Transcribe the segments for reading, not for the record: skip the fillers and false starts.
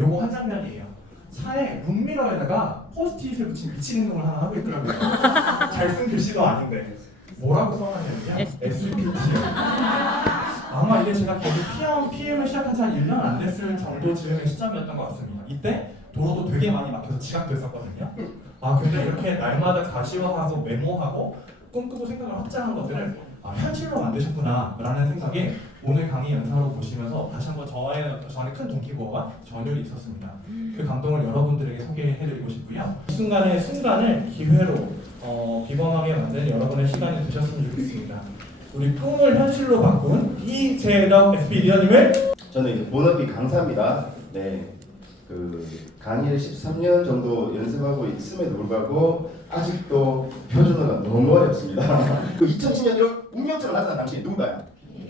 요거 한 장면이에요. 차에 룸미러에다가 포스트잇을 붙인 미친 행동을 하나 하고 있더라고요. 잘 쓴 글씨도 아닌데 뭐라고 써놨냐면요. SPT요. 아마 이게 제가 계속 PM을 시작한 지 한 1년 안 됐을 정도 즈음의 시점이었던 것 같습니다. 이때 도로도 되게 많이 막혀서 지각됐었거든요. 아 근데 이렇게 날마다 가시화하고 메모하고 꿈꾸고 생각을 확장한 것들을 현실로 만드셨구나 라는 생각에 오늘 강의 연사로 보시면서 다시 한번 저한테 큰 동기부여가 전율이 있었습니다. 그 감동을 여러분들에게 소개해드리고 싶고요. 이 순간을 기회로 비범하게 만든 여러분의 시간이 되셨으면 좋겠습니다. 우리 꿈을 현실로 바꾼 이재덕 SP 리더님을 저는 이제 본업이 강사입니다. 네, 그 강의를 13년 정도 연습하고 있음에도 불구하고 아직도 표준어가 너무 어렵습니다. 그 2010년 1월 운명처럼 나타난 당신이 누군가요?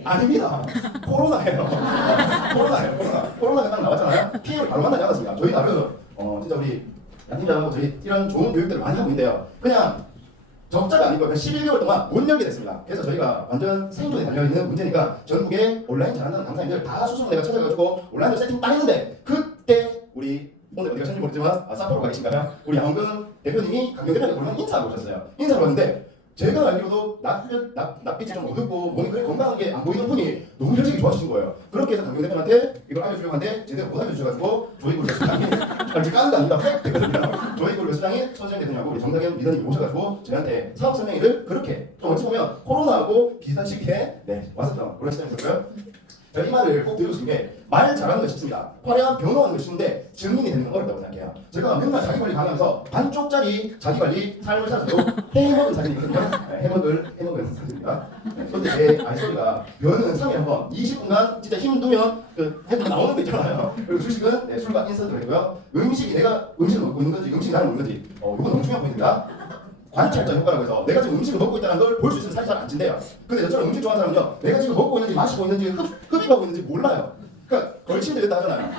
아닙니다. 코로나예요. 코로나가 딱 나왔잖아요. PM을 바로 만나지 않았습니다. 저희 나름 진짜 우리 양 팀장하고 저희 이런 좋은 교육들을 많이 하고 있는데요. 그냥 적자가 아니고 11개월 동안 못 열게 됐습니다. 그래서 저희가 완전 생존에 달려있는 문제니까 전국에 온라인 잘한다는 강사님들 다 수수로 내가 찾아가지고 온라인으로 세팅 딱 했는데 그때 우리 오늘 어디 가셨는지 모르지만 사포로 가 계신가요? 우리 양근 대표님이 강경 대표님께 물론 인사하고 오셨어요. 인사를 왔는데 제가 알기로도 낯빛이 좀 어둡고 몸이 그렇게 건강한 게 안 보이는 분이 너무 혈색이 좋아지신 거예요. 그렇게 해서 강경 대표한테 이걸 알려주려고 하는데 제대로 못 알려주셔가지고 조이골 회장이 아직 까는 게 아니라 팩 되거든요. 조이골 회장이 손재영 대표님하고 우리 정다경 리더님이 오셔가지고 저희한테 사업 설명회를 그렇게 좀 어찌 보면 코로나하고 비슷한 시기에 왔었던 그런 시점이었고요. 제가 이 말을 꼭 드리고 싶은 게 말 잘하는 건 쉽습니다. 화려한 변호하는 건 쉬운데 증인이 되는 건 어렵다고 생각해요. 제가 맨날 자기관리 강의하면서 반쪽짜리 자기관리 삶을 살아도 해먹은 사진이거든요. 해먹은 사진입니다. 그런데 제 아이소리가 변은 3일에 한번 20분간 진짜 힘두면 그 해도 나오는 거 있잖아요. 그리고 주식은 술과 인스턴트로 했고요. 음식이 내가 음식을 먹고 있는 건지 음식이 나를 먹는 건지 이건 너무 중요한 포인트입니다. 관찰자 효과라고 해서 내가 지금 음식을 먹고 있다는 걸 볼 수 있으면 살이 잘 안 찐대요. 근데 저처럼 음식 좋아하는 사람은요, 내가 지금 먹고 있는지 마시고 있는지 흡입하고 있는지 몰라요. 그러니까 걸침되었다 하잖아요.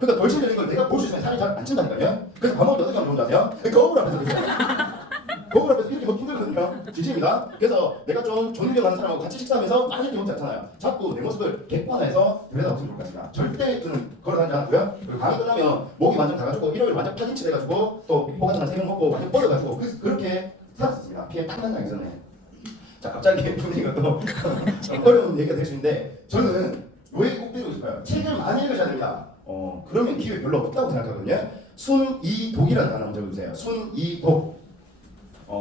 그러니까 걸침되는 걸 내가 볼 수 있으면 살이 잘 안 찐다니까요. 그래서 밥 먹을 때 어떻게 하면 좋은지 아세요? 거울 앞에서 드세요. 거울 앞에서 이렇게 먹기 힘들거든요. 지지입니다. 그래서 내가 좀 존경하는 사람하고 같이 식사하면서 막 이렇게 먹지 않잖아요. 자꾸 내 모습을 객관화해서 들여다보시면 좋을 것 같습니다. 절대 저는 걸어다니지 않고요. 그리고 강의 끝나면 목이 완전 가가지고 일요일 완전 파김치 돼가지고 또 포가잖아 3명 먹고 완전 뻗어가지고 그렇게 살았었습니다. 피해 딱 만나기 전에. 자 갑자기 분위기가 또 어려운 얘기가 될 수 있는데 저는 왜 꼭 드리고 싶어요? 책을 많이 읽으셔야 됩니다. 그러면 기회 별로 없다고 생각하거든요. 순이독이라는 단어 한번 적어주세요. 순이독.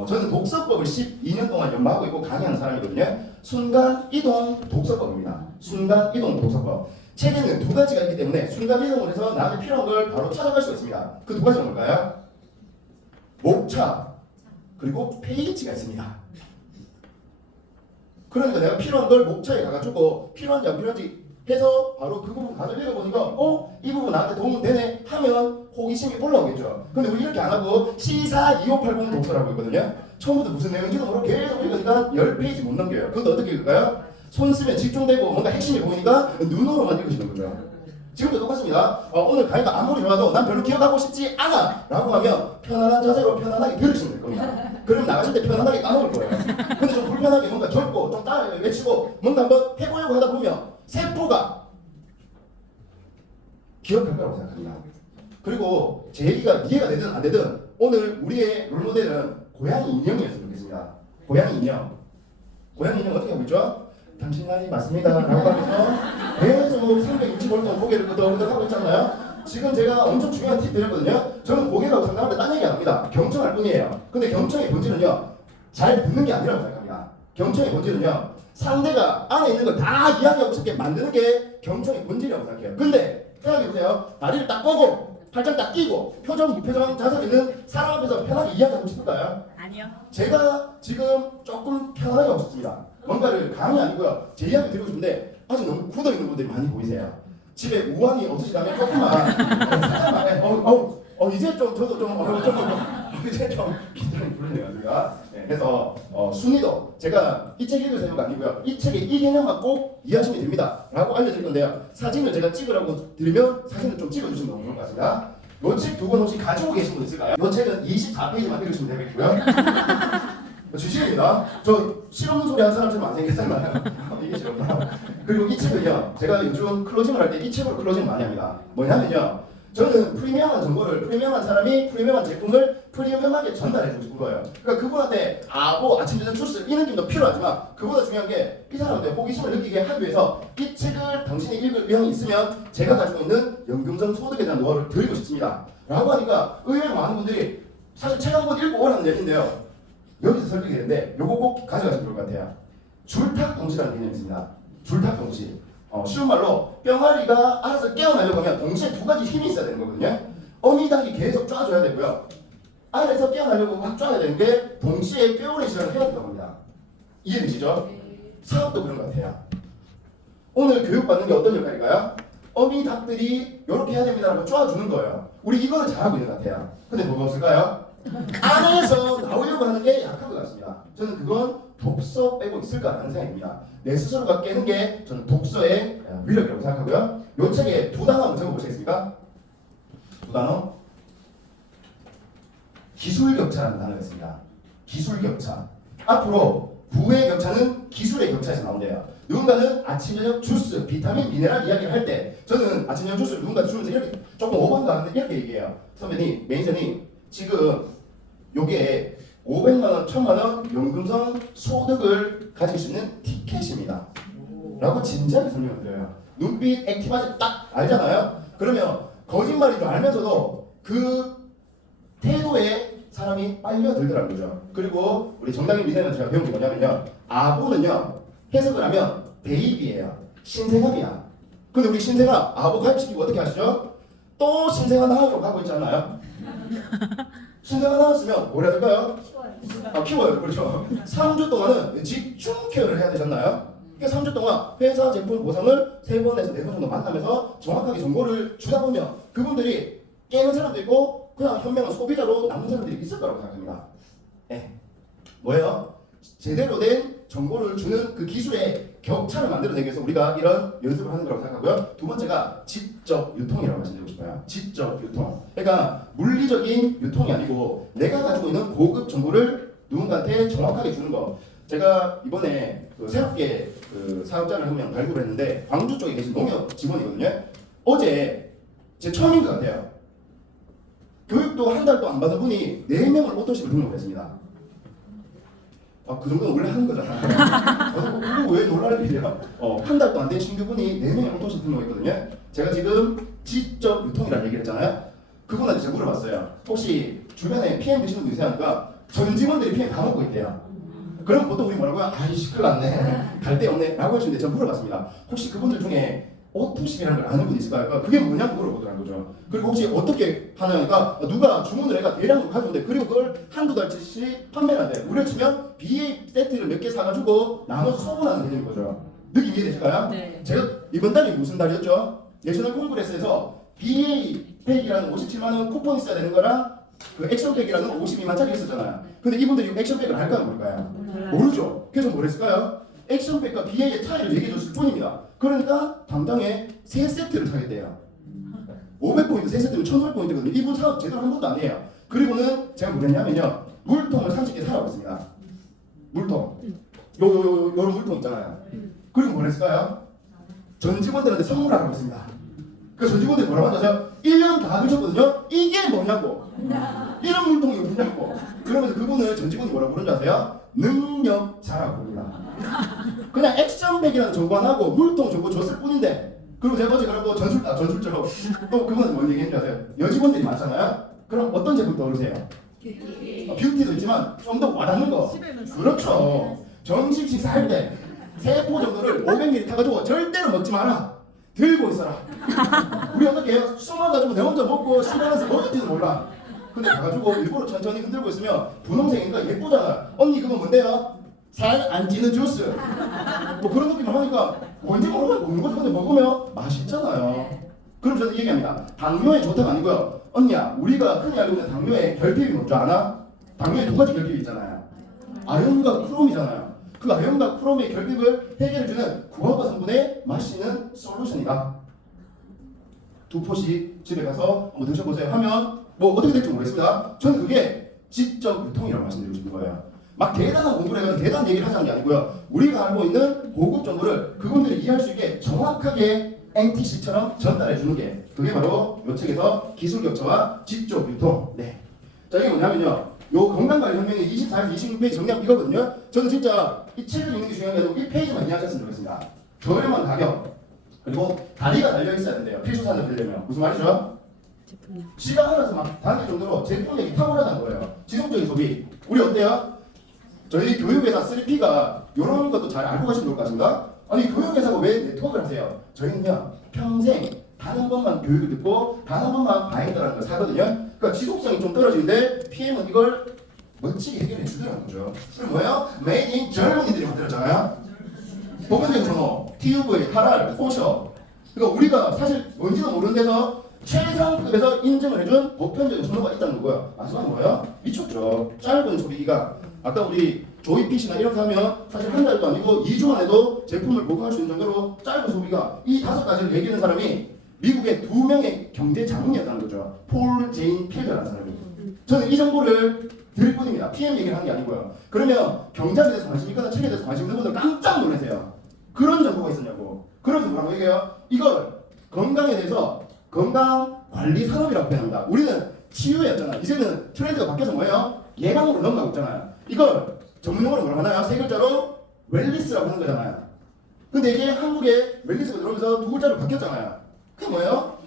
저는 독서법을 12년 동안 연마하고 있고 강의하는 사람이거든요. 순간이동 독서법입니다. 순간이동 독서법. 책에는 두 가지가 있기 때문에 순간이동을 해서 나한테 필요한 걸 바로 찾아갈 수가 있습니다. 그 두 가지가 뭘까요? 목차 그리고 페이지가 있습니다. 그러니까 내가 필요한 걸 목차에 가가지고 필요한지 안 필요한지 해서 바로 그 부분 가서 읽어보니까 이 부분 나한테 도움 되네 하면 호기심이 올라오겠죠. 근데 우리 이렇게 안 하고 C42580 독서라고 있거든요. 처음부터 무슨 내용인지도 모르고 계속 읽으니까 10페이지 못 넘겨요. 그것도 어떻게 읽을까요? 손 쓰면 집중되고 뭔가 핵심이 보이니까 눈으로만 읽으시는 거죠. 지금도 똑같습니다. 오늘 강의가 아무리 좋아도 난 별로 기억하고 싶지 않아 라고 하면 편안한 자세로 편안하게 들으시면 될 겁니다. 그럼 나가실 때 편안하게 까먹을 거예요. 근데 좀 불편하게 뭔가 적고 좀 따라 외치고 뭔가 한번 해보려고 하다 보면 세포가 기억할 거라고 생각합니다. 그리고 제 얘기가 이해가 되든 안 되든 오늘 우리의 롤모델은 고양이 인형이었으면 좋겠습니다. 고양이 인형. 고양이 인형 어떻게 하고 있죠? 당신 말이 맞습니다 라고 하면서 계속 365일 고개를 끄덕끄덕 하고 있잖아요. 지금 제가 엄청 중요한 팁 드렸거든요. 저는 고개라고 생각하는데 딴 얘기 안 합니다. 경청할 뿐이에요. 근데 경청의 본질은요, 잘 듣는 게 아니라고 생각합니다. 경청의 본질은요, 상대가 안에 있는 걸 다 이야기하고 싶게 만드는 게 경청의 본질이라고 생각해요. 근데 생각해보세요. 다리를 딱 뻗고 팔짱 딱 끼고 표정 무표정 자세 있는 사람 앞에서 편하게 이야기하고 싶을까요? 아니요. 제가 지금 조금 편하게 하고 싶습니다. 뭔가를 강의 아니고요. 제 이야기 드리고 싶은데 아직 너무 굳어있는 분들이 많이 보이세요. 집에 우환이 없으시다면 조금만 살짝만 이제 좀 저도 좀 이제 좀 긴장이 풀리네요 우리가. 그래서 순위도 제가 이 책 읽으세요가 아니고요. 이 책의 이 개념만 꼭 이해하시면 됩니다 라고 알려드릴 건데요. 사진을 제가 찍으라고 드리면 사진을 좀 찍어주시면 너무 좋을 것 같습니다. 이 책 두 권 혹시 가지고 계신 분 있을까요? 이 책은 24페이지만 읽으시면 되겠고요. 주식입니다. 저 실없는 소리 하는 사람처럼 안 생겼잖아요. 이게 실없나? 그리고 이 책은요, 제가 요즘 클로징을 할 때 이 책으로 클로징을 많이 합니다. 뭐냐면요, 저는 프리미엄한 정보를 프리미엄한 사람이 프리미엄한 제품을 프리미엄하게 전달해주고 싶은 거예요. 그러니까 그분한테 아침 저녁 주스 이 느낌도 필요하지만 그보다 중요한 게 이 사람한테 호기심을 느끼게 하기 위해서 이 책을 당신이 읽을 의향이 있으면 제가 가지고 있는 연금성 소득에 대한 노하우를 드리고 싶습니다. 라고 하니까 의외로 많은 분들이 사실 책 한 권 읽고 오라는 얘기인데요. 여기서 설득이 되는데 요거 꼭 가져가시면 좋을 것 같아요. 줄탁동시라는 개념이 있습니다. 줄탁동시. 쉬운 말로 뿅아리가 알아서 깨어나려고 하면 동시에 두 가지 힘이 있어야 되는 거거든요. 어미닭이 계속 쫙줘야 되고요. 알에서 깨어나려고 확 쫙야 되는 게 동시에 뼈오는 시간을 해야 된다고 합니다. 이해되시죠? 사업도 그런 것 같아요. 오늘 교육받는 게 어떤 역할인가요? 어미닭들이 이렇게 해야 됩니다라고 쫙주는 거예요. 우리 이거는 잘하고 있는 것 같아요. 근데 뭐가 없을까요? 안에서 나오려고 하는 게 약한 것 같습니다. 저는 그건 독서 빼고 있을까라는 생각입니다. 내 스스로가 깨는 게 저는 독서의 위력이라고 생각하고요. 이 책에 두 단어 한번 적어보시겠습니까? 두 단어. 기술격차라는 단어가 있습니다. 기술격차. 앞으로 부의 격차는 기술의 격차에서 나온대요. 누군가는 아침 저녁 주스, 비타민, 미네랄 이야기를 할 때 저는 아침 저녁 주스를 누군가한테 주면서 이렇게 조금 오버한다 하는데 이렇게 얘기해요. 선배님, 매니저님 지금 요게 500만 원, 1000만 원 연금성 소득을 가질 수 있는 티켓입니다. 라고 진지하게 설명을 드려요. 눈빛 액티바지 딱 알잖아요. 그러면 거짓말인 줄 알면서도 그 태도에 사람이 빨려들더라는 거죠. 그리고 우리 정당인 미래는 제가 배운 게 뭐냐면요. 아보는요. 해석을 하면 베이비예요. 신생아이야. 근데 우리 신생아 아보 가입시키고 어떻게 하시죠? 또 신생아 나으로 가고 있지 않나요? 신생아 나왔으면 뭘 해야 될까요? 키워요. 그렇죠. 3주 동안은 집중 케어를 해야 되잖아요. 그러니까 3주 동안 회사 제품 보상을 3번에서 4번 정도 만나면서 정확하게 정보를 주다 보면 그분들이 깨는 사람도 있고 그냥 현명한 소비자로 남는 사람들이 있을 거라고 생각합니다. 네. 뭐예요? 제대로 된 정보를 주는 그 기술의 격차를 만들어내기 위해서 우리가 이런 연습을 하는 거라고 생각하고요. 두 번째가 지적 유통이라고 말씀드리고 싶어요. 지적 유통. 그러니까 물리적인 유통이 아니고 내가 가지고 있는 고급 정보를 누군가한테 정확하게 주는 거. 제가 이번에 그 새롭게 그 사업자를 한 명 발굴을 했는데 광주 쪽에 계신 농협 직원이거든요. 어제 제 처음인 것 같아요. 교육도 한 달도 안 받은 분이 4명을 오토십을 등록을 했습니다. 그 정도는 원래 하는 거잖아. 그거 왜 놀랄 일이야? 한 달도 안 된 신규분이 4명을 오토십 등록했거든요. 제가 지금 지적 유통이라는 얘기를 했잖아요. 그분한테 제가 물어봤어요. 혹시 주변에 PM 드시는 분 있어요? 하니까 전 직원들이 PM 다 먹고 있대요. 그럼 보통 우리 뭐라고요? 아이씨 큰일 났네. 갈 데 없네. 라고 하시는데 제가 물어봤습니다. 혹시 그분들 중에 오토십이라는 걸 아는 분이 있을까요? 그게 뭐냐고 물어보더라는 거죠. 그리고 혹시 어떻게 하냐니까 누가 주문을 해가 대량으로 가져온대. 그리고 그걸 한두 달치씩 판매를 한대. 우리를 치면 BA 세트를 몇 개 사가지고 나눠서 소분하는 개념인 거죠. 느낌 이해되실까요? 네. 제가 이번 달이 무슨 달이었죠? 내셔널 콩그레스에서 BA 팩이라는 57만원 쿠폰 있어야 되는 거랑 그 액션팩이라는 52만짜리 있었잖아요. 근데 이분들이 액션팩을 할까요? 모를까요? 모르죠. 그래서 뭘 했을까요? 액션팩과 BA의 차이를 얘기해 줬을 뿐입니다. 그러니까 당장에 3세트를 사겠대요. 500포인트 3세트면 1500포인트거든요. 이분 사업 제대로 한 번도 안 해요. 그리고는 제가 뭐랬냐면요. 물통을 30개 사라고 했습니다. 물통. 요런 물통 있잖아요. 그리고 뭘 했을까요? 전 직원들한테 선물하라고 했습니다. 그 전 직원들이 뭐라고 하죠? 1년 다 드셨거든요. 이게 뭐냐고. 이런 물통이 뭐냐고. 그러면서 그분을 전 직원이 뭐라고 부르는지 아세요? 능력자라고 부릅니다. 그냥 액션팩이라는 정보 안 하고 물통 정보 줬을 뿐인데. 그리고 제가 어제 그러고 전술적으로 또 그분은 뭔 얘기했는지 아세요? 여직원들이 많잖아요. 그럼 어떤 제품 떠오르세요? 뷰티도 있지만 좀 더 와닿는 거. 그렇죠. 점심 식사할 때 세포 정도를 500ml 타가지고 절대로 먹지 마라. 들고 있어라. 우리 어떻게 해요? 숨어가지고 내 혼자 먹고 시간에서 먹을지도 몰라. 근데 가가지고 일부러 천천히 흔들고 있으면 분홍색이니까 예쁘잖아. 언니 그거 뭔데요? 살 안 찌는 주스. 뭐 그런 느낌을 하니까 뭔지 모르고 먹는 거지. 근데 먹으면 맛있잖아요. 그럼 저는 얘기합니다. 당뇨에 좋다가 아니고요. 언니야, 우리가 흔히 알고 있는 당뇨의 결핍이 뭔지 아나? 당뇨에 2가지 결핍이 있잖아요. 아연과 크롬이잖아요. 그 아연과 크롬의 결핍을 해결해주는 구화과 성분의 맛있는 솔루션이다. 2포씩 집에 가서 한번 드셔보세요. 하면 뭐 어떻게 될지 모르겠습니다. 저는 그게 지적 유통이라고 말씀드리고 싶은 거예요. 막 대단한 공부를 해가지고 대단한 얘기를 하자는 게 아니고요. 우리가 알고 있는 고급 정보를 그분들이 이해할 수 있게 정확하게 NTC처럼 전달해 주는 게 그게 바로 요 책에서 기술 격차와 지적 유통. 네. 자 이게 뭐냐면요. 요 건강관리 혁명의 24에서 26페이지 정리한 이거거든요. 저는 진짜 이 책을 읽는 게 중요한 게 아니고 1페이지만 이해하셨으면 좋겠습니다. 저렴한 가격 그리고 다리가 달려 있어야 된대요. 필수 산업 되려면 무슨 말이죠? 지가 알아서 막 다닐 정도로 제품력이 탁월하다는 거예요. 지속적인 소비. 우리 어때요? 저희 교육회사 3P가 이런 것도 잘 알고 가시면 좋을 것 같습니다. 아니 교육회사가 왜 네트워크를 하세요? 저희는요 평생 단 한 번만 교육을 듣고 단 한 번만 바인더라는 걸 사거든요. 그러니까 지속성이 좀 떨어지는데 PM은 이걸 멋지게 해결해 주더라는 거죠. 그럼 뭐예요? 메이드 인 젊은이들이 만들었잖아요. 보편적인 선호, TUV, 카랄, 코셔. 그러니까 우리가 사실 뭔지도 모르는 데서 최상급에서 인정을 해준 보편적인 선호가 있다는 거고요. 마지막은 뭐예요? 미쳤죠. 짧은 소비기간. 아까 우리 조이핏이나 이렇게 하면 사실 한 달도 아니고 2주 안에도 제품을 보관할 수 있는 정도로 짧은 소비가 이 5가지를 얘기하는 사람이 미국의 2명의 경제 자문이었다는 거죠. 폴 제인 필저라는 사람이. 저는 이 정보를 드릴 뿐입니다. PM 얘기를 하는 게 아니고요. 그러면 경제에 대해서 관심 있거나 책에 대해서 관심 있는 분들 깜짝 놀라세요. 그런 정보가 있었냐고. 그래서 뭐라고 얘기해요? 이걸 건강에 대해서 건강관리 산업이라고 표현합니다. 우리는 치유였잖아. 이제는 트렌드가 바뀌어서 뭐예요? 예방으로 넘어가고 있잖아요. 이걸 전문용어로 뭐라고 하나요? 세 글자로 웰리스라고 하는 거잖아요. 근데 이게 한국에 웰리스가 들어오면서 2글자로 바뀌었잖아요. 그게 뭐예요?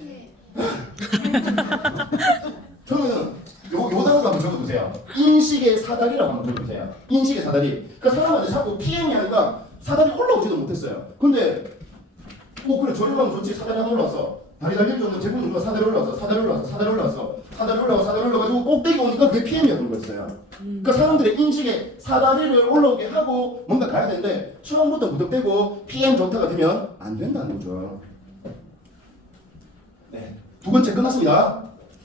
저는 요 단어도 한번 적어두세요. 인식의 사다리라고 한번 적어두세요. 인식의 사다리. 그러니까 사람한테 자꾸 PM이 하니까 사다리 올라오지도 못했어요. 근데 그래 저렴하면 좋지. 사다리 안 올라왔어. 다리 달릴 줄 없는 제품 누가 사다리 올라왔어. 사다리 올라왔어. 사다리 올라왔어. 사다리 올라와. 사다리 올라가지고 꼭대기 오니까 그게 PM이었던 거였어요. 그러니까 사람들의 인식에 사다리를 올라오게 하고 뭔가 가야 되는데 처음부터 무턱대고 PM 좋다가 되면 안 된다는 거죠. 네. 두 번째 끝났습니다.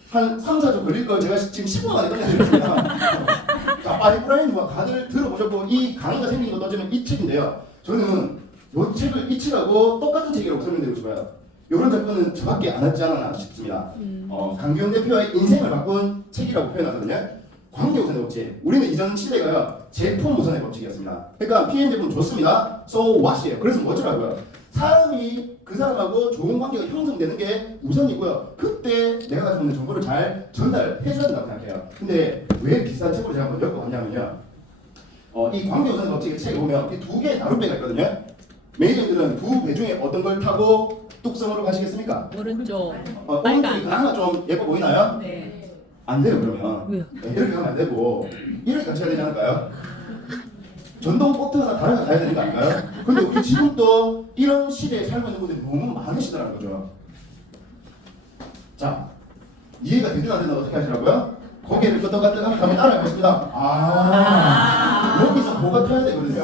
한 3, 4주 걸릴 걸 제가 지금 10분 만에 끝내드렸습니다. 자, 파이프라인과 가드를 들어보셨고 이 강의가 생긴 것도 어쩌면 이 책인데요. 저는 이 책을 이 책하고 똑같은 책이라고 설명드리고 싶어요. 이런 작품은 저밖에 안 하지 않았나 싶습니다. 강기훈 대표의 인생을 바꾼 책이라고 표현하거든요. 관계 우선의 법칙. 우리는 이전 시대가요 제품 우선의 법칙이었습니다. 그러니까 PM 제품 좋습니다. So what이에요. 그래서 뭐더라고요? 사람이 그 사람하고 좋은 관계가 형성되는 게 우선이고요. 그때 내가 가지고 있는 정보를 잘 전달해 줘야 된다고 생각해요. 근데 왜 비싼 책으로 제가 한번 엮어봤냐면요. 이 관계 우선의 법칙의 책에 보면 이 두 개의 나룻배가 있거든요. 매니저들은 두 배 중에 어떤 걸 타고 뚝섬으로 가시겠습니까? 오른쪽. 오른쪽이 하나 좀 예뻐 보이나요? 네. 안 돼요 그러면. 왜요? 네, 이렇게 가면 안 되고 이렇게 같이 가야 되지 않을까요? 전동 보트가 다른 거 가야 되는 거 아닐까요? 근데 우리 지금 또 이런 시대에 살고 있는 분들이 너무 많으시더라는 거죠. 자, 이해가 되든 안 되든 어떻게 하시라고요? 고개를 끄덕끄덕 하면 가면 따라가십니다. 여기서 뭐가 펴야 되거든요.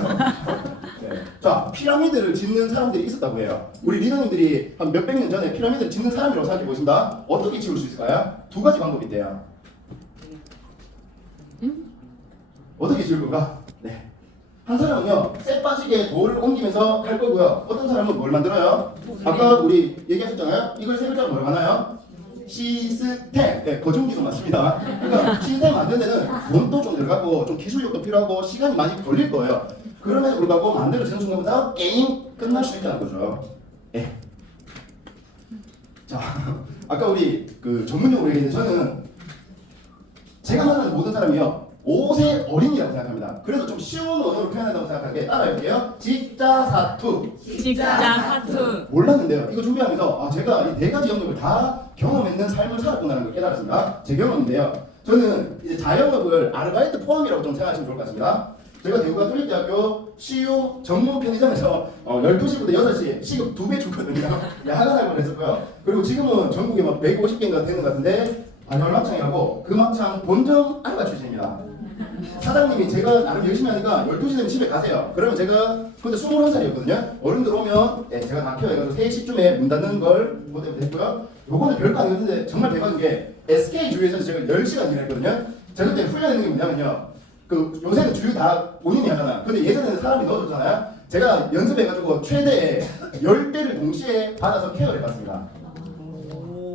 네. 자, 피라미드를 짓는 사람들이 있었다고 해요. 우리 리더님들이 한 몇백 년 전에 피라미드를 짓는 사람이라고 생각해 보신다. 어떻게 지을 수 있을까요? 두 가지 방법이 있대요. 어떻게 지을 건가? 네. 한 사람은요, 쇠 빠지게 돌을 옮기면서 할 거고요. 어떤 사람은 뭘 만들어요? 아까 우리 얘기하셨잖아요. 이걸 세 글자로 뭐라고 하나요? 시스템. 네, 거중기도 맞습니다. 그러니까 시스템 만드는 데는 돈도 좀 들어가고 좀 기술력도 필요하고 시간이 많이 걸릴 거예요. 그럼에도 불구하고 만들어지는 순간부터 게임 끝날 수 있다는 거죠. 예. 자, 아까 우리 그 전문용어로 얘기했는데 저는 제가 만나는 모든 사람이요 5세 어린이라고 생각합니다. 그래서 좀 쉬운 언어로 표현한다고 생각하게 따라해볼게요. 직자사투. 직자사투. 몰랐는데요. 이거 준비하면서 제가 이 네 가지 영역을 다 경험했는 삶을 살았구나라는 걸 깨달았습니다. 제 경험인데요. 저는 이제 자영업을 아르바이트 포함이라고 좀 생각하시면 좋을 것 같습니다. 제가 대구가톨릭대학교 CU 전문 편의점에서 12시부터 6시 시급 2배 주거든요. 야간 알바를 했었고요. 그리고 지금은 전국에 막 150개인가 되는 것 같은데 안열막창이라고 그 막창 본점 알바 출신입니다. 사장님이 제가 나름 열심히 하니까 12시 되면 집에 가세요. 그러면 제가 그때 21살이었거든요. 어른들 오면 제가 다 키워가지고 3시쯤에 문 닫는 걸 보내면 됐고요. 요거는 별거 아니었는데 정말 대박인 게 SK 주유에서 제가 10시간 일했거든요. 제가 그때 훈련했는 게 뭐냐면요. 그 요새는 주유 다 본인이 하잖아요. 근데 예전에는 사람이 넣어줬잖아요. 제가 연습해가지고 최대 10대를 동시에 받아서 케어를 해봤습니다.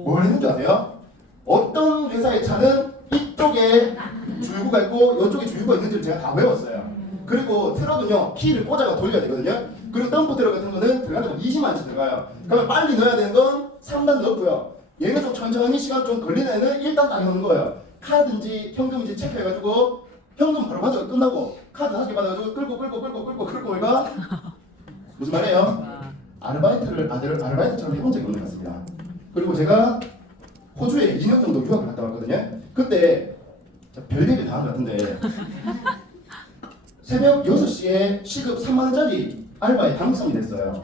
뭘 했는 줄 아세요? 어떤 회사의 차는 이쪽에 주유구가 있고 이쪽에 주유구가 있는지를 제가 다 외웠어요. 그리고 트럭은요 키를 꽂아서 돌려야 되거든요. 그리고 덤프 트럭 같은 거는 들어가는 거 20만 원씩 들어가요. 그러면 빨리 넣어야 되는 건 3단 넣고요. 얘는 좀 천천히 시간 좀 걸리는 애는 1단 딱 넣는 거예요. 카드인지 현금인지 체크해가지고 현금 바로 받아가 끝나고 카드 한 개 받아가지고 끌고 얘가 무슨 말이에요? 아르바이트처럼 해본 적이 없는 것 같습니다. 그리고 제가 호주에 2년 정도 유학을 갔다 왔거든요. 그때 별얘기 다 한 것 같은데 새벽 6시에 시급 3만 원짜리 알바에 당첨이 됐어요.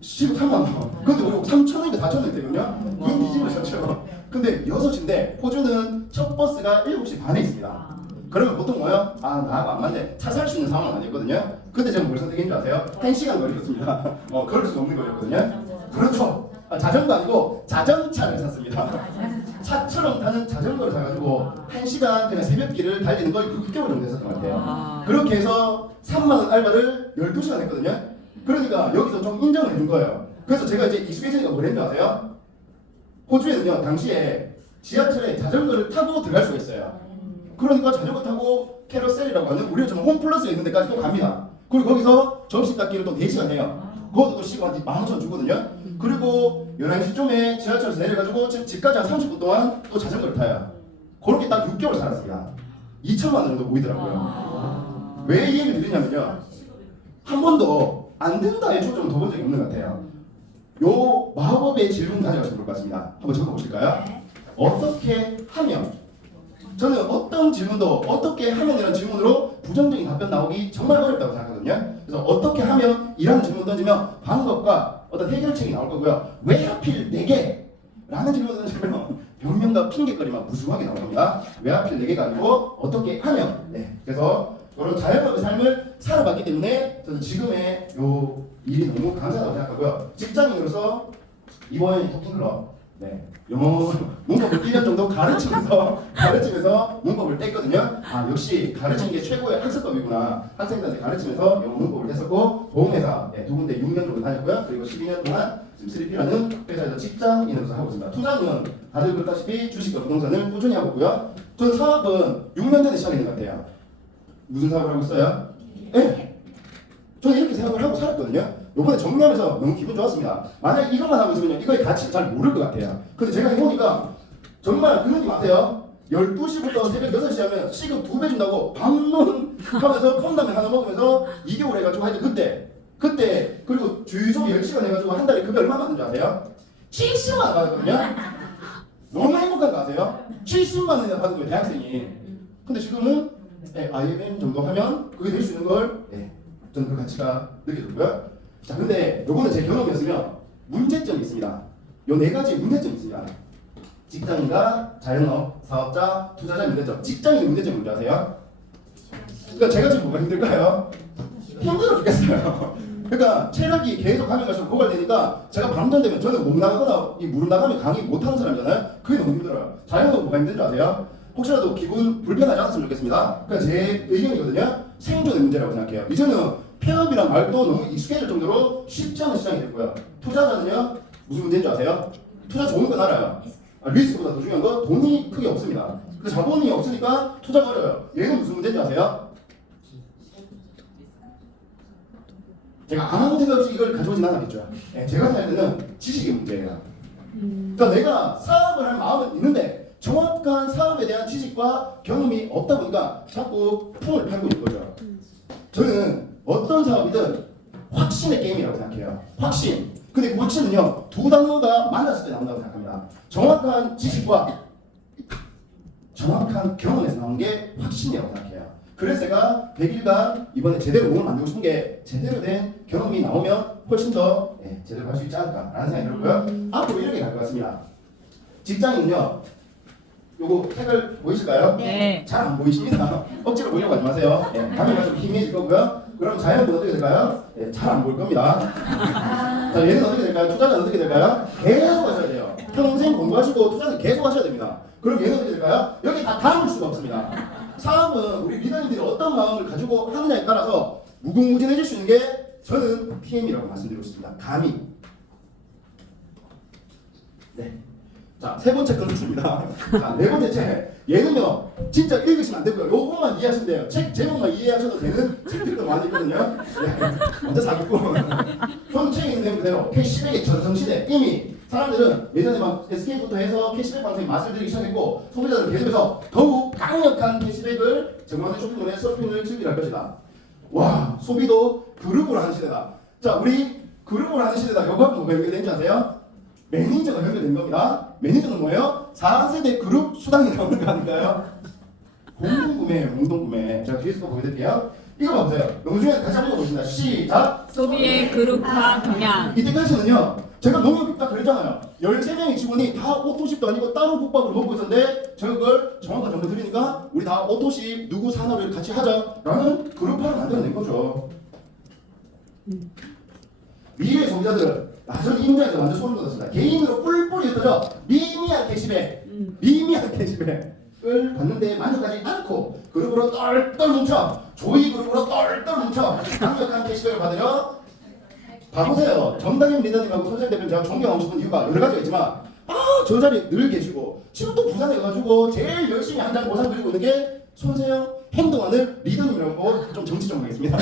시급 3만 원. 근데 우리 3천 원인가 4천 원 되거든요. 그건 뒤집어졌죠. 근데 6시인데 호주는 첫 버스가 7시 반에 있습니다. 그러면 보통 뭐요? 아 나하고 안 맞네. 차 살 수 있는 상황은 아니었거든요. 근데 제가 뭘 선택한 줄 아세요? 1시간 걸렸습니다. 걸을 수 없는 거였거든요. 그렇죠. 자전거 아니고 자전차를 샀습니다. 차처럼 타는 자전거를 사가지고 1시간 그냥 새벽길을 달리는 걸 6개월 정도 했었던 것 같아요. 그렇게 해서 3만 원 알바를 12시간 했거든요. 그러니까 여기서 좀 인정을 해준 거예요. 그래서 제가 이제 익숙해지니까 뭘 했는지 아세요? 호주에는요 당시에 지하철에 자전거를 타고 들어갈 수가 있어요. 그러니까 자전거 타고 캐러셀이라고 하는 우리가 좀 홈플러스에 있는 데까지 또 갑니다. 그리고 거기서 점심 닦기를 또 4시간 해요. 그것도 또 시간 한 15,000원 주거든요. 그리고 11시쯤에 지하철에서 내려가지고 집까지 한 30분 동안 또 자전거를 타요. 그렇게 딱 6개월 살았습니다. 2천만 원 정도 모이더라고요. 왜 이 얘기를 드리냐면요. 한 번도 안 된다의 초점을 둬본 적이 없는 것 같아요. 요 마법의 질문 가져가시면 볼 것 같습니다. 한번 적어보실까요? 어떻게 하면 저는 어떤 질문도 어떻게 하면이라는 질문으로 부정적인 답변 나오기 정말 어렵다고 생각하거든요. 그래서 어떻게 하면 이라는 질문 던지면 방법과 어떤 해결책이 나올 거고요. 왜 하필 4개? 라는 질문 던지면 변명과 핑계거리만 무수하게 나올 겁니다. 왜 하필 4개가 아니고 어떻게 하면 네. 그래서 그런 자연스러운 삶을 살아봤기 때문에 저는 지금의 요 일이 너무 감사하다고 생각하고요. 직장인으로서 이번 토킹클럽 네. 영어 문법을 1년 정도 가르치면서 문법을 뗐거든요. 아 역시 가르치는 게 최고의 학습법이구나. 학생들한테 가르치면서 영어 문법을 뗐었고 보험회사 네, 2군데 6년 정도 다녔고요. 그리고 12년 동안 지금 3P라는 회사에서 직장인으로서 하고 있습니다. 투자는 다들 그렇다시피 주식과 부동산을 꾸준히 하고 있고요. 저는 사업은 6년 전에 시작했는 것 같아요. 무슨 사업을 하고 있어요? 네. 저는 이렇게 생각을 하고 살았거든요. 요번에 정리하면서 너무 기분 좋았습니다. 만약 이것만 하고 있으면 이거의 가치를 잘 모를 것 같아요. 근데 제가 해보니까 정말 그런 게 많아요. 12시부터 새벽 6시 하면 시급 2배 준다고 방문하면서 컵라면 하나 먹으면서 2개월 해가지고 하여튼 그때 그리고 주유소 10시간 해가지고 한 달에 급여 얼마 받는 줄 아세요? 70만 원 받았거든요. 너무 행복한 거 아세요? 70만 원이나 받은 거예요 대학생이. 근데 지금은 IMM 정도 하면 그게 될 수 있는 걸 저는 그 가치가 느껴졌고요. 자, 근데 요거는 제 경험이었으면 문제점이 있습니다. 요 4가지 문제점이 있습니다. 직장인과 자영업, 사업자, 투자자 문제점. 직장인의 문제점이 뭔지 아세요? 그러니까 제가 지금 뭐가 힘들까요? 힘들어 죽겠어요. 그러니까 체력이 계속 하면 갈수록 고갈되니까 제가 밤잠 되면 저는 못 나가거나 이 무릎 나가면 강의 못하는 사람이잖아요. 그게 너무 힘들어요. 자영업 뭐가 힘든지 아세요? 혹시라도 기분 불편하지 않았으면 좋겠습니다. 그러니까 제 의견이거든요. 생존의 문제라고 생각해요. 이제는 폐업이란 말도 너무 익숙해질 정도로 쉽지 않은 시장이 됐고요. 투자자는요 무슨 문제인 줄 아세요? 투자 좋은 건 알아요. 리스크보다 더 중요한 건 돈이 크게 없습니다. 그 자본이 없으니까 투자가 어려워요. 얘는 무슨 문제인 줄 아세요? 제가 아무 생각 없이 이걸 가져오진 않았겠죠. 제가 생각할 때는 지식의 문제예요. 그러니까 내가 사업을 할 마음은 있는데 정확한 사업에 대한 지식과 경험이 없다 보니까 자꾸 품을 팔고 있는 거죠. 저는 어떤 사업이든 확신의 게임이라고 생각해요. 확신. 근데 그 확신은요 2단어가 만났을 때 나온다고 생각합니다. 정확한 지식과 정확한 경험에서 나온 게 확신이라고 생각해요. 그래서 제가 100일간 이번에 제대로 몸을 만들고 싶은 게 제대로 된 경험이 나오면 훨씬 더 제대로 할 수 있지 않을까라는 생각이 들고요. 앞으로 이렇게 갈 것 같습니다. 직장인은요 요거 색을 보이실까요? 네. 잘 안 보이십니다. 억지로 보려고 하지 마세요. 가면 갈수록 희미해질 거고요. 그럼 자연은 어떻게 될까요? 잘 안 보일 겁니다. 자, 얘는 어떻게 될까요? 투자는 어떻게 될까요? 계속 하셔야 돼요. 평생 공부하시고 투자는 계속 하셔야 됩니다. 그럼 얘는 어떻게 될까요? 여기 다 담을 수가 없습니다. 사업은 우리 리더님들이 어떤 마음을 가지고 하느냐에 따라서 무궁무진해질 수 있는 게 저는 PM이라고 말씀드리고 싶습니다. 감히. 네. 자, 세 번째 컨텐츠입니다. 자, 네 번째 책. 얘는요, 진짜 읽으시면 안 되고요. 요것만 이해하시면 돼요. 책 제목만 이해하셔도 되는 책들도 많이 있거든요. 네, 먼저 사겠고. 전 책에 있는 내용 그대로 캐시백의 전성시대. 이미 사람들은 예전에 막 SK부터 해서 캐시백 방송에 맛을 들이기 시작했고, 소비자들은 계속해서 더욱 강력한 캐시백을 제공하는 쇼핑몰의 서핑을 즐기려 할 것이다. 와, 소비도 그룹으로 하는 시대다. 자, 우리 그룹으로 하는 시대다. 요거하고 뭐가 연결되는지 아세요? 매니저가 연결된 겁니다. 매니저는 뭐예요? 4세대 그룹 수당이 나오는 거 아닌가요? 공동구매예요, 공동구매. 제가 뒤에서 또 보여드릴게요. 이거 봐보세요. 너무 중요한 다시 한번 보겠습니다. 시작! 소비의 그룹화 경향. 이때까지는요, 제가 농협이 딱 그랬잖아요. 13명의 직원이 다 오토십도 아니고 따로 국밥을 먹고 있었는데 제가 그걸 정확한 정보 드리니까 우리 다 오토십 누구 산업을 같이 하자라는 그룹화를 만들어낸 거죠. 미래 소비자들은 저는 이 문장에서 완전 소름 돋았습니다. 개인으로 뿔뿔이 흩어져 미미한 캐시백, 미미한 캐시백을 받는데 만족하지 않고 그룹으로 똘똘 뭉쳐 조이 그룹으로 똘똘 뭉쳐 강력한 캐시백을 받으려 봐보세요. 정다림 리더님하고 손재현 대표님 제가 존경하고 싶은 이유가 여러 가지가 있지만 저 자리에 늘 계시고 지금 또 부산에 가가지고 제일 열심히 한 장 보상 드리고 있는 게 손세영 행동하는 리더님이라고 좀 정치 좀 하겠습니다.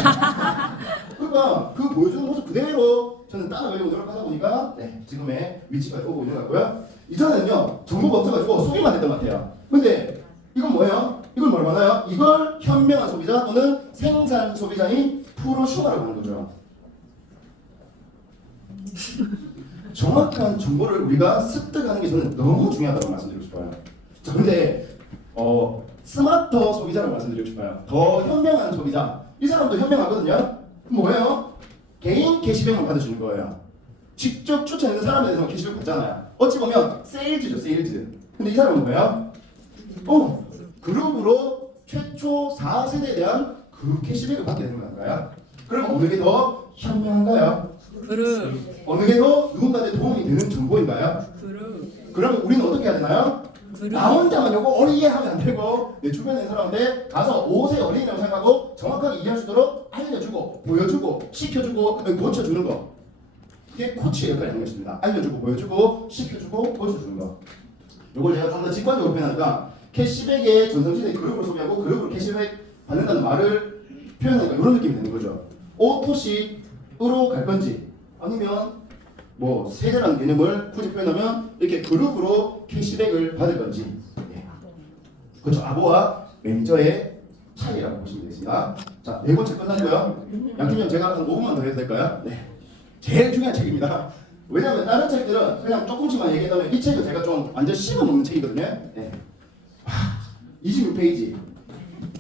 그러니까 그 보여주는 모습 그대로 저는 따라가려고 노력하다 보니까 지금의 위치까지 오고 있는 것 같고요. 이전에는요 정보가 없어가지고 소비만 했던 것 같아요. 근데 이건 뭐예요? 이걸 뭐라고 하나요? 이걸 현명한 소비자 또는 생산 소비자인 프로슈머라고 하는 거죠. 정확한 정보를 우리가 습득하는 게 저는 너무 중요하다고 말씀드리고 싶어요. 자, 근데 스마터 소비자라고 말씀드리고 싶어요. 더 현명한 소비자. 이 사람도 현명하거든요. 뭐예요? 개인 캐시백만 받아주는 거예요. 직접 추천하는 사람에 대해서 캐시백 받잖아요. 어찌 보면 세일즈죠, 세일즈. 근데 이 사람은 뭐예요? 그룹으로 최초 4세대에 대한 그룹 캐시백을 받게 되는 건가요? 그럼 어느 게 더 현명한가요? 그룹. 어느 게 더 누군가한테 도움이 되는 정보인가요? 그룹. 그럼 우리는 어떻게 해야 되나요? 그룹. 나 혼자만 요거 어리게 하면 안 되고 내 주변에 있는 사람한테 가서 5세 어린이라고 생각하고 정확하게 이해할 수 있도록 알려주고 보여주고 시켜주고 고쳐주는 거. 이게 코치의 역할이 하는 것입니다. 알려주고 보여주고 시켜주고 고쳐주는 거. 요걸 제가 좀 더 직관적으로 표현하니까 캐시백의 전성시대 그룹을 소비하고 그룹으로 캐시백 받는다는 말을 표현하니까 이런 느낌이 되는 거죠. 오토식으로 갈 건지 아니면 뭐 세대라는 개념을 굳이 표현하면 이렇게 그룹으로 캐시백을 받을 건지. 그렇죠. 아보와 매니저의 차이라고 보시면 되겠습니다. 자, 네 번째 끝났고요. 양팀장 제가 한 5분만 더 해도 될까요? 네. 제일 중요한 책입니다. 왜냐하면 다른 책들은 그냥 조금씩만 얘기하면 이 책은 제가 좀 완전 씹어먹는 책이거든요. 네. 26페이지.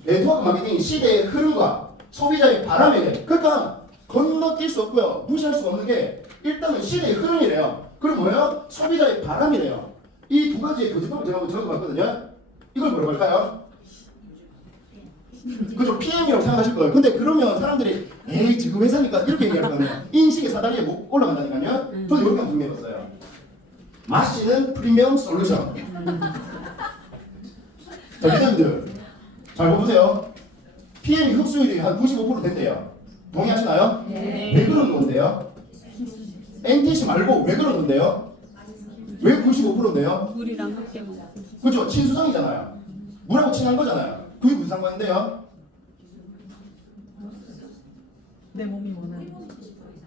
네트워크 마케팅 시대의 흐름과 소비자의 바람에게. 그러니까 건너뛸 수 없고요. 무시할 수 없는 게 일단은 시대의 흐름이래요. 그리고 뭐예요? 소비자의 바람이래요. 이 두 가지의 교집합을 제가 한번 적어봤거든요. 이걸 뭐라고 할까요? 그죠? PM이라고 생각하실 거예요. 근데 그러면 사람들이 에이 지금 회사니까 이렇게 얘기할 거 아니에요. 인식의 사다리에 못 올라간다니까요. 저는 이렇게 분명해봤어요. 마시는 프리미엄 솔루션. 자, 기자님들 잘 보세요. PM 흡수율이 한 95% 된대요. 동의하시나요? 네. 왜 그런 건데요? NTC 말고 왜 그런 건데요? 왜 95%인데요? 물이랑 함께 먹어. 그죠? 친수성이잖아요. 물하고 친한 거잖아요. 그게 무슨 상관인데요? 내 몸이 원하는.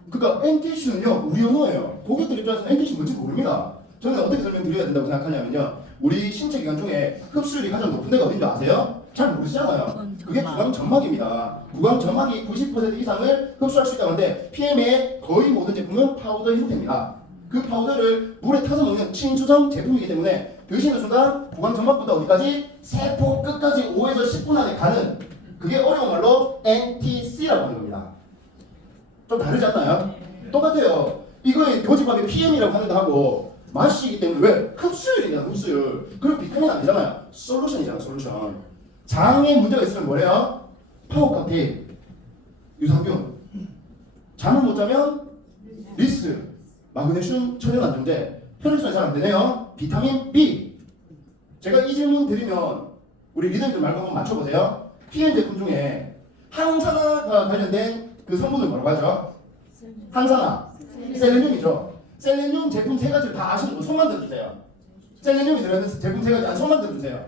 그러니까 NTC는요 우리 언어예요. 고객들 입장에서는 NTC 뭔지 모릅니다. 저는 어떻게 설명드려야 된다고 생각하냐면요. 우리 신체 기관 중에 흡수율이 가장 높은 데가 어딘지 아세요? 잘 모르시잖아요. 그게 구강 점막입니다. 구강 점막이 90% 이상을 흡수할 수 있다고 하는데 PM의 거의 모든 제품은 파우더 형태입니다. 그 파우더를 물에 타서 먹는 친수성 제품이기 때문에 드시는 순간 구강 점막부터 어디까지? 세포 끝까지 5에서 10분 안에 가는 그게 어려운 말로 NTC라고 하는 겁니다. 좀 다르지 않나요? 똑같아요. 이거의 교집합이 PM이라고 하는데 하고 맛이기 때문에 왜? 흡수율이냐 흡수율. 그리고 비타민 아니잖아요. 솔루션이잖아 솔루션. 장에 문제가 있으면 뭐래요? 파워카틴, 유산균. 잠을 못 자면 리스, 마그네슘, 천연 안정제. 혈액순환이 잘 안 되네요. 비타민 B. 제가 이 질문 드리면 우리 리더님들 말고 한번 맞춰보세요. PM 제품 중에 항산화가 관련된 그 성분을 뭐라고 하죠? 항산화. 셀레늄이죠. 셀레늄 제품 세 가지를 다 아시는 분 손만 들어주세요. 셀레늄이 들어있는 제품 세 가지 손만 들어주세요.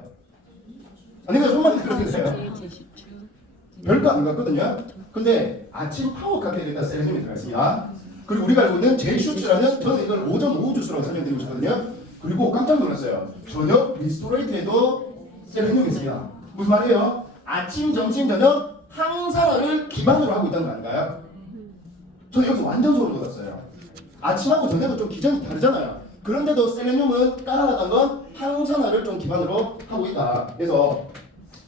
아니 그냥 손만 들어주세요. 별거 아닌 것 같거든요. 근데 아침 파워 칵테일에다 셀레늄이 들어있습니다. 그리고 우리가 알고 있는 제이슈츠라는 저는 이걸 오전 오후 주스라고 설명드리고 싶거든요. 그리고 깜짝 놀랐어요. 저녁 리스토레이트에도 셀레늄이 있습니다. 무슨 말이에요? 아침, 점심, 저녁 항산화를 기반으로 하고 있다는 거 아닌가요? 저는 여기서 완전 소름 돋았어요. 아침하고 저녁은 좀 기전이 다르잖아요. 그런데도 셀레늄은 까다롭다는 건 항산화를 좀 기반으로 하고 있다. 그래서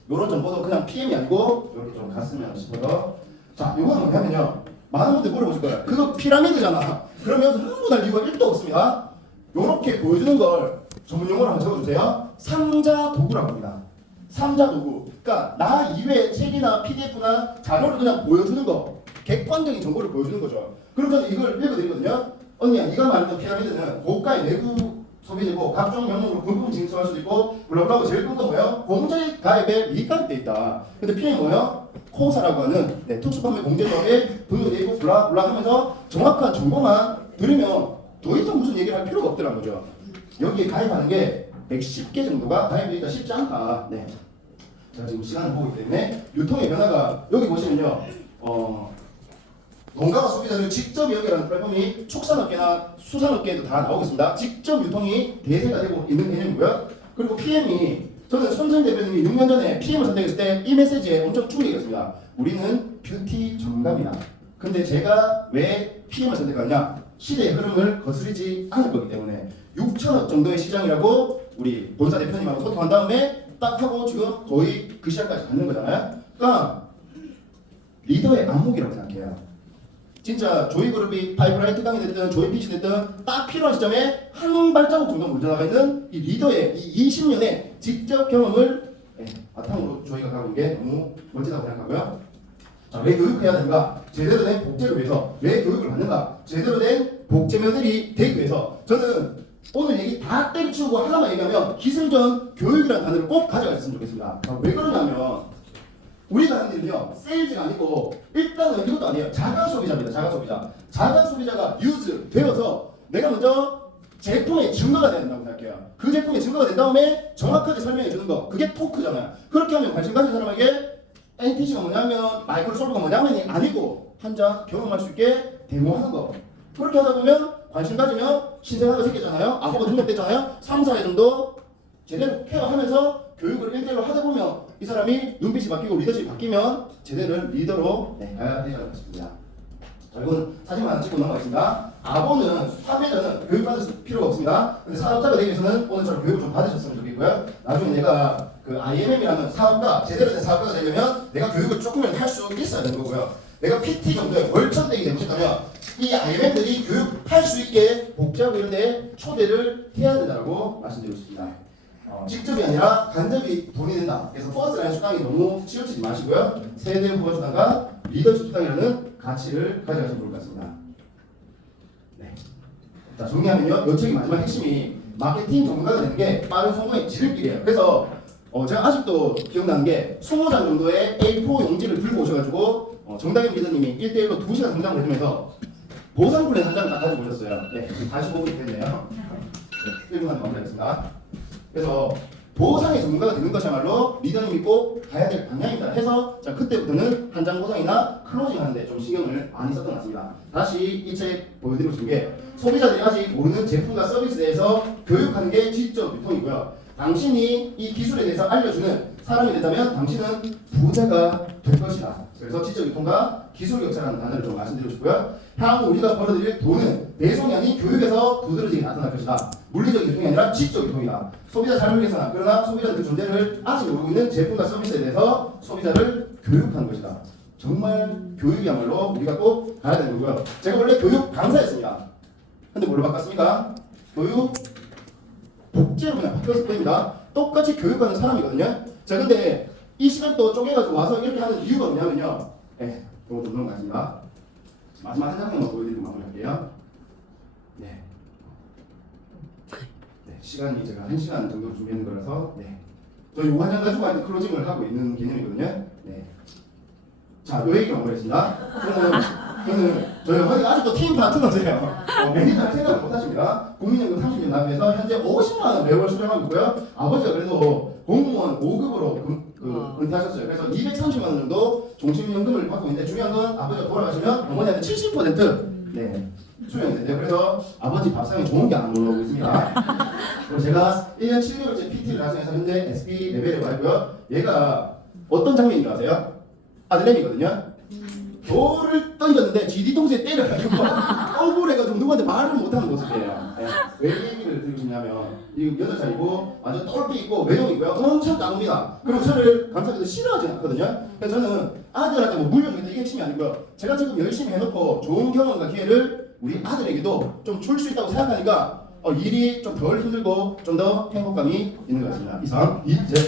이런 정보도 그냥 PM이 아니고 이렇게 좀 갔으면 싶어요. 자, 이거는 뭐냐면요. 많은 분들 물어보실 거예요. 그거 피라미드잖아. 그러면 흥분할 이유가 1도 없습니다. 이렇게 보여주는 걸 전문 용어로 한번 적어주세요. 삼자 도구라고 합니다. 삼자 도구. 그러니까 나 이외의 책이나 PDF나 자료를 그냥 보여주는 거. 객관적인 정보를 보여주는 거죠. 그럼 저는 이걸 읽어드리거든요. 언니야, 네가 말했던 피라미드는 고가의 내부 소비재고 각종 명목으로 군품 징수할 수도 있고 블라블라고 제일 큰 건 뭐예요? 공제 가입에 미가입 돼 있다. 근데 P는 뭐예요? 코사라고 하는 특수판매 공제법에 등록돼 있고 블라블라 하면서 정확한 정보만 들으면 더 이상 무슨 얘기를 할 필요가 없더란 거죠. 여기에 가입하는 게 110개 정도가 가입되기가 쉽지 않다. 네. 제가 지금 시간을 보기 때문에 유통의 변화가 여기 보시면요. 농가와 소비자를 직접 연결하는 플랫폼이 축산업계나 수산업계에도 다 나오겠습니다. 직접 유통이 대세가 되고 있는 개념이고요. 그리고 PM이 저는 손선 대표님이 6년 전에 PM을 선택했을 때 이 메시지에 엄청 충격이었습니다. 우리는 뷰티 전문가입니다. 근데 제가 왜 PM을 선택하냐? 시대의 흐름을 거스르지 않을 거기 때문에 6천억 정도의 시장이라고 우리 본사 대표님하고 소통한 다음에 딱 하고 지금 거의 그 시장까지 가는 거잖아요. 그러니까 리더의 안목이라고 생각해요. 진짜 조이그룹이 파이프라인 특강이 됐든 조이피치 됐든 딱 필요한 시점에 한 발자국 정도 먼저 나가 있는 이 리더의 이 20년의 직접 경험을 바탕으로 저희가 가고 있는 게 너무 멋지다고 생각하고요. 자, 왜 교육해야 되는가? 제대로 된 복제를 위해서. 왜 교육을 받는가? 제대로 된 복제면들이 되기 위해서. 저는 오늘 얘기 다 때려치우고 하나만 얘기하면 기술전 교육이라는 단어를 꼭 가져갔으면 좋겠습니다. 왜 그러냐면 우리가 하는 일은요, 세일즈가 아니고 일단은 이것도 아니에요. 자가 소비자입니다. 자가 소비자. 자가 소비자가 유즈 되어서 내가 먼저 제품의 증거가 돼야 된다고 생각해요. 그 제품의 증거가 된 다음에 정확하게 설명해 주는 거. 그게 토크잖아요. 그렇게 하면 관심 가진 사람에게 NTC가 뭐냐면 마이크로소프트가 뭐냐면이 아니고 한자 경험할 수 있게 데모하는 거. 그렇게 하다 보면 관심 가지면 신생아가 생겼잖아요. 아빠가 등록됐잖아요. 3, 4회 정도 제대로 케어하면서 교육을 1대1로 하다 보면 이 사람이 눈빛이 바뀌고 리더십이 바뀌면 제대로 리더로 가야 되지 않을까 싶습니다. 자, 이거는 사진만 하나 찍고 넘어가겠습니다. 아보는 화매자는 교육받을 필요가 없습니다. 근데 사업자가 되기 위해서는 오늘처럼 교육을 좀 받으셨으면 좋겠고요. 나중에 내가 그 IMM이라는 사업가, 제대로 된 사업가가 되려면 내가 교육을 조금은 할 수 있어야 되는 거고요. 내가 PT 정도의 월천대기 되고 싶다면 이 IMM들이 교육할 수 있게 복지하고 이런 데 초대를 해야 된다고 말씀드리고 싶습니다. 직접이 아니라 간접이 돈이 된다. 그래서 퍼스트 라인 수당이 너무 치우치지 마시고요. 세대 후보 수당과 리더십 수당이라는 가치를 가져가시면 좋을 것 같습니다. 네. 자, 정리하면요. 이 책의 마지막 핵심이 마케팅 전문가가 되는 게 빠른 성공의 지름길이에요. 그래서 제가 아직도 기억나는 게 20장 정도의 A4 용지를 들고 오셔가지고 정다경 리더님이 1대1로 2시간 상담을 해주면서 보상 플랜 한 장을 다 가지고 오셨어요. 네, 45분이 됐네요. 네, 1분 한 마무리하겠습니다. 그래서 보상의 전문가가 되는 것이야말로 리더님이 꼭 가야 될 방향이다 해서 자, 그때부터는 한장 보상이나 클로징 하는데 좀 신경을 많이 썼던 것 같습니다. 다시 이 책 보여드리고 싶은 게 소비자들이 아직 모르는 제품과 서비스에 대해서 교육하는 게 직접 유통이고요. 당신이 이 기술에 대해서 알려주는 사람이 된다면 당신은 부자가 될 것이다. 그래서 지적 유통과 기술 격차라는 단어를 좀 말씀드리고 싶고요. 향후 우리가 벌어들일 돈은 배송이 아닌 교육에서 두드러지게 나타날 것이다. 물리적 유통이 아니라 지적 유통이다. 소비자 삶을 위해서나 그러나 소비자들 존재를 아직 모르고 있는 제품과 서비스에 대해서 소비자를 교육하는 것이다. 정말 교육이야말로 우리가 꼭 가야 되는 거고요. 제가 원래 교육 강사였습니다. 근데 뭘로 바꿨습니까? 교육 복제로 그냥 바뀌었을 뿐입니다. 똑같이 교육하는 사람이거든요. 자, 근데 이 시간 또 쪼개가지고 와서 이렇게 하는 이유가 뭐냐면요. 네, 이거 좀 넘어가겠습니다. 마지막 한 장면만 보여드리고 마무리할게요. 네. 시간이 제가 1시간 정도 준비하는 거라서 저희 한 장 가지고 아직 클로징을 하고 있는 개념이거든요. 네. 자, 요 얘기 마무리했습니다. 저는 저희 어머니가 아직도 팀 파트너세요. 매니저를 생각을 못하십니다. 국민연금 30년 납입해서 현재 50만 원 매월 수령하고 있고요. 아버지가 그래도 공무원 5급으로 은퇴하셨어요. 그래서 230만 원 정도 종신연금을 받고 있는데 중요한 건 아버지가 돌아가시면 어머니한테 70% 네, 수령이 된대요. 그래서 아버지 밥상에 좋은 게 안 올라오고 있습니다. 그리고 제가 1년 7개월째 PT를 달성해서 현재 SP 레벨에 와 있고요. 얘가 어떤 장면인 줄 아세요? 아들내미거든요. 돌을 던졌는데 GD 통수에 때려가지고 억울해가지고 누구한테 말을 못하는 모습이에요. 네. 왜 얘기를 드리고 싶냐면 지금 8살이고 완전 똘끼 있고 외동이고요. 엄청 까놉니다. 그리고 저를 감사하게도 싫어하진 않거든요. 그래서 저는 아들한테 뭐 물려주겠다 이게 핵심이 아니고요. 제가 지금 열심히 해놓고 좋은 경험과 기회를 우리 아들에게도 좀 줄 수 있다고 생각하니까 일이 좀 덜 힘들고 좀 더 행복감이 있는 것 같습니다. 이상 이재입니다.